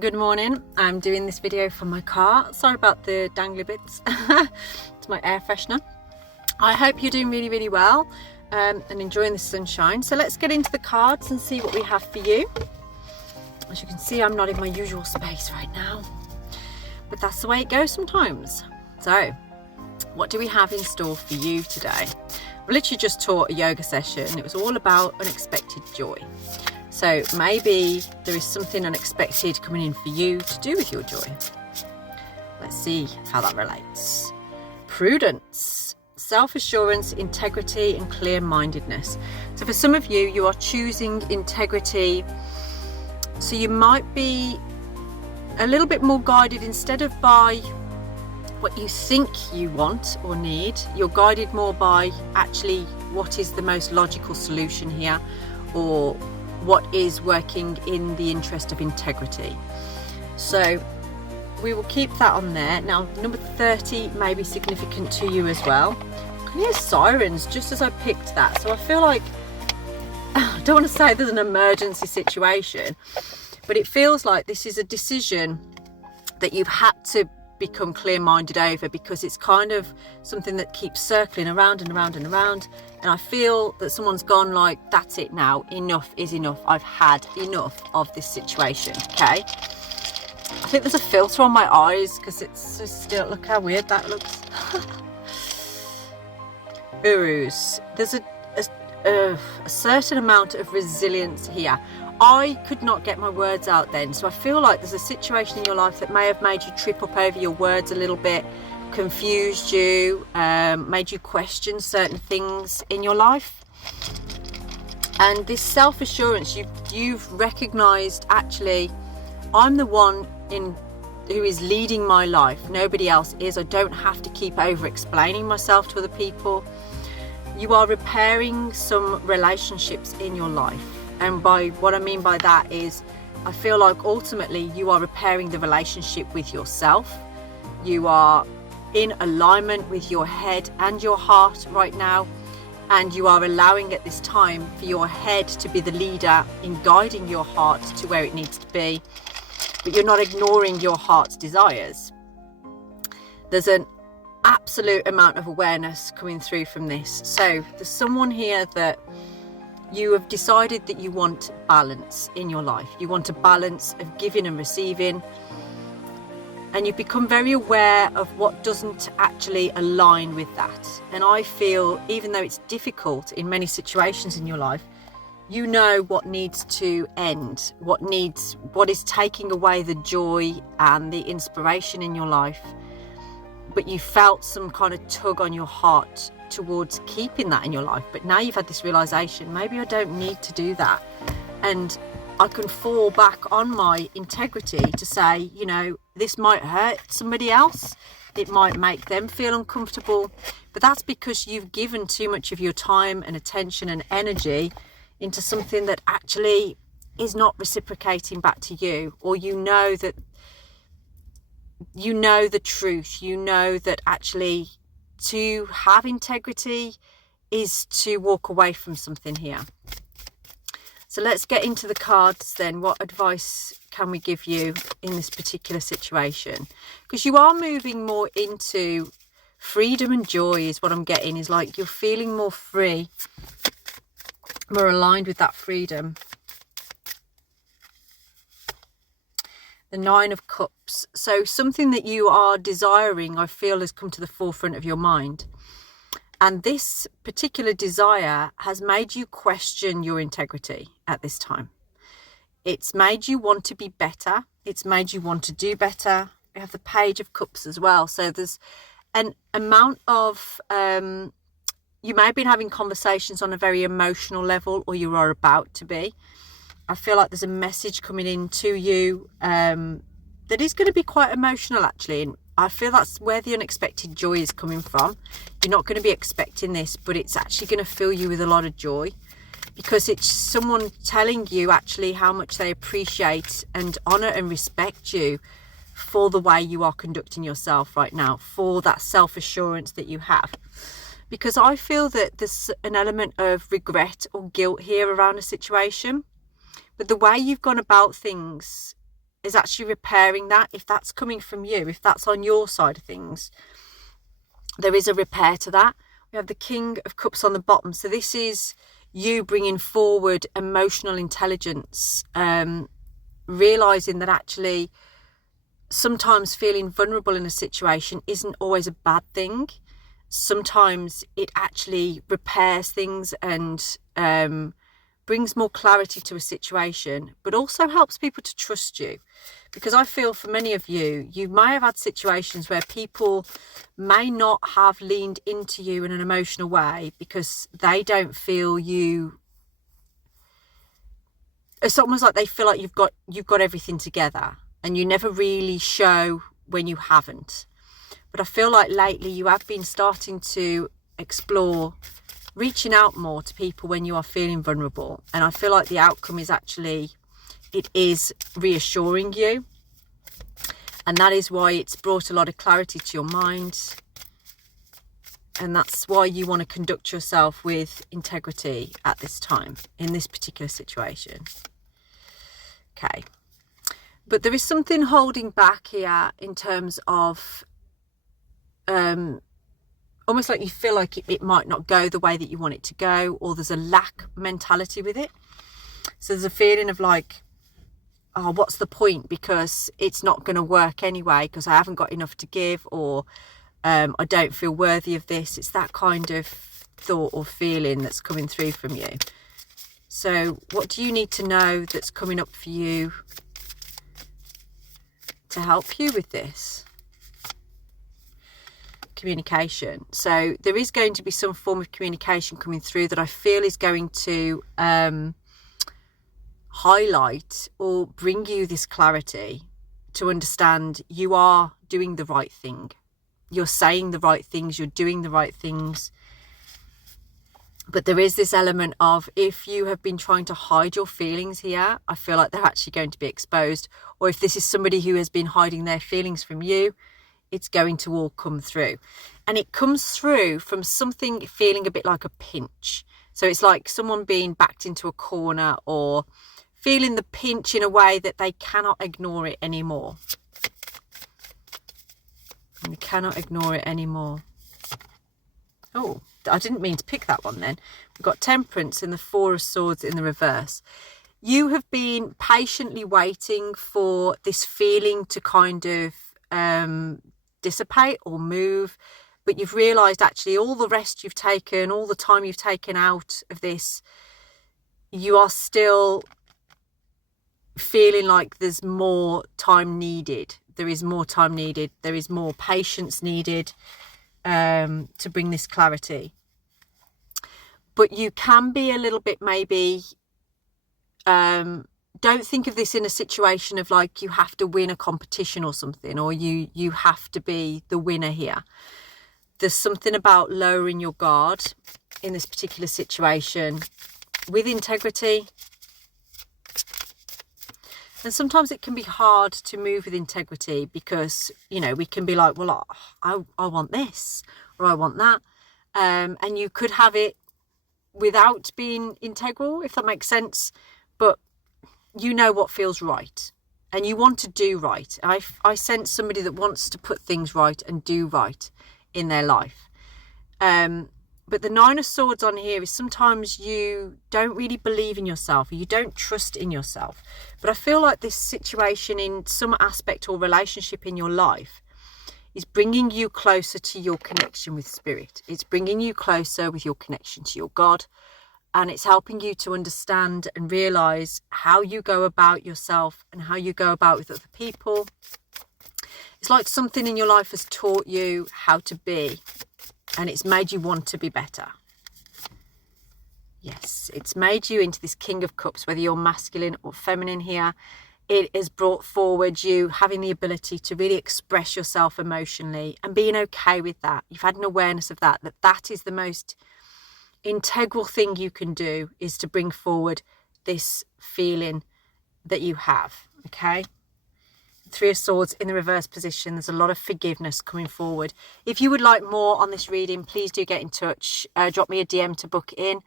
Good morning. I'm doing this video from my car. Sorry about the dangly bits. It's my air freshener. I hope you're doing really well and enjoying the sunshine. So let's get into the cards and see what we have for you. As you can see, I'm not in my usual space right now, but that's the way it goes sometimes. So what do we have in store for you today? I literally just taught a yoga session. It was all about unexpected joy. So maybe there is something unexpected coming in for you to do with your joy. Let's see how that relates. Prudence, self-assurance, integrity, and clear-mindedness. So for some of you, you are choosing integrity. So you might be a little bit more guided instead of by what you think you want or need. You're guided more by actually what is the most logical solution here, or what is working in the interest of integrity. So we will keep that on there. Now number 30 may be significant to you as well. I can hear sirens just as I picked that, so I feel like I don't want to say there's an emergency situation, but it feels like this is a decision that you've had to become clear-minded over, because it's kind of something that keeps circling around and around and around, and I feel that someone's gone like, that's it now, enough is enough, I've had enough of this situation. Okay, I think there's a filter on my eyes because it's just still, look how weird that looks. Urus, there's a certain amount of resilience here. I could not get my words out then, so I feel like there's a situation in your life that may have made you trip up over your words a little bit, confused you, made you question certain things in your life. And this self-assurance, you've recognized, actually, I'm the one who is leading my life, nobody else is. I don't have to keep over explaining myself to other people. You are repairing some relationships in your life. And by what I mean by that is, I feel like ultimately you are repairing the relationship with yourself. You are in alignment with your head and your heart right now, and you are allowing at this time for your head to be the leader in guiding your heart to where it needs to be, but you're not ignoring your heart's desires. There's an absolute amount of awareness coming through from this. So there's someone here that you have decided that you want balance in your life. You want a balance of giving and receiving, and you've become very aware of what doesn't actually align with that. And I feel, even though it's difficult in many situations in your life, you know what needs to end, what is taking away the joy and the inspiration in your life, but you felt some kind of tug on your heart towards keeping that in your life. But now you've had this realization, maybe I don't need to do that, and I can fall back on my integrity to say, you know, this might hurt somebody else, it might make them feel uncomfortable, but that's because you've given too much of your time and attention and energy into something that actually is not reciprocating back to you. Or you know the truth, you know that actually to have integrity is to walk away from something here. So let's get into the cards then. What advice can we give you in this particular situation? Because you are moving more into freedom and joy is what I'm getting, is like you're feeling more free, more aligned with that freedom. The Nine of Cups. So something that you are desiring, I feel, has come to the forefront of your mind. And this particular desire has made you question your integrity at this time. It's made you want to be better. It's made you want to do better. We have the Page of Cups as well. So there's an amount of, you may have been having conversations on a very emotional level, or you are about to be. I feel like there's a message coming in to you that is going to be quite emotional, actually. And I feel that's where the unexpected joy is coming from. You're not going to be expecting this, but it's actually going to fill you with a lot of joy, because it's someone telling you actually how much they appreciate and honour and respect you for the way you are conducting yourself right now, for that self-assurance that you have. Because I feel that there's an element of regret or guilt here around a situation. But the way you've gone about things is actually repairing that. If that's coming from you, if that's on your side of things, there is a repair to that. We have the King of Cups on the bottom. So this is you bringing forward emotional intelligence, realizing that actually sometimes feeling vulnerable in a situation isn't always a bad thing. Sometimes it actually repairs things and brings more clarity to a situation, but also helps people to trust you. Because I feel for many of you, you may have had situations where people may not have leaned into you in an emotional way because they don't feel you. It's almost like they feel like you've got everything together, and you never really show when you haven't. But I feel like lately you have been starting to explore reaching out more to people when you are feeling vulnerable. And I feel like the outcome is actually, it is reassuring you. And that is why it's brought a lot of clarity to your mind. And that's why you want to conduct yourself with integrity at this time, in this particular situation. Okay. But there is something holding back here in terms of almost like you feel like it might not go the way that you want it to go, or there's a lack mentality with it. So there's a feeling of like, oh, what's the point? Because it's not going to work anyway, because I haven't got enough to give, or I don't feel worthy of this. It's that kind of thought or feeling that's coming through from you. So what do you need to know that's coming up for you to help you with this? Communication. So there is going to be some form of communication coming through that I feel is going to highlight or bring you this clarity to understand you are doing the right thing. You're saying the right things, you're doing the right things. But there is this element of, if you have been trying to hide your feelings here, I feel like they're actually going to be exposed. Or if this is somebody who has been hiding their feelings from you, it's going to all come through. And it comes through from something feeling a bit like a pinch. So it's like someone being backed into a corner, or feeling the pinch in a way that they cannot ignore it anymore. And they cannot ignore it anymore. Oh, I didn't mean to pick that one then. We've got Temperance and the Four of Swords in the reverse. You have been patiently waiting for this feeling to kind of dissipate or move, but you've realised actually all the rest you've taken, all the time you've taken out of this, you are still feeling like there's more time needed. There is more time needed. There is more patience needed to bring this clarity. But you can be a little bit maybe, don't think of this in a situation of like you have to win a competition or something, or you have to be the winner here. There's something about lowering your guard in this particular situation with integrity. And sometimes it can be hard to move with integrity because, you know, we can be like, well, I want this or I want that. And you could have it without being integral, if that makes sense. But you know what feels right and you want to do right. I sense somebody that wants to put things right and do right in their life. But the Nine of Swords on here is sometimes you don't really believe in yourself, or you don't trust in yourself. But I feel like this situation in some aspect or relationship in your life is bringing you closer to your connection with spirit. It's bringing you closer with your connection to your God. And it's helping you to understand and realise how you go about yourself and how you go about with other people. It's like something in your life has taught you how to be, and it's made you want to be better. Yes, it's made you into this King of Cups, whether you're masculine or feminine here. It has brought forward you having the ability to really express yourself emotionally and being okay with that. You've had an awareness of that is the most integral thing you can do, is to bring forward this feeling that you have. Okay, Three of Swords in the reverse position. There's a lot of forgiveness coming forward. If you would like more on this reading, please do get in touch. Drop me a DM to book in,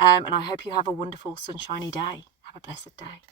and I hope you have a wonderful sunshiny day. Have a blessed day.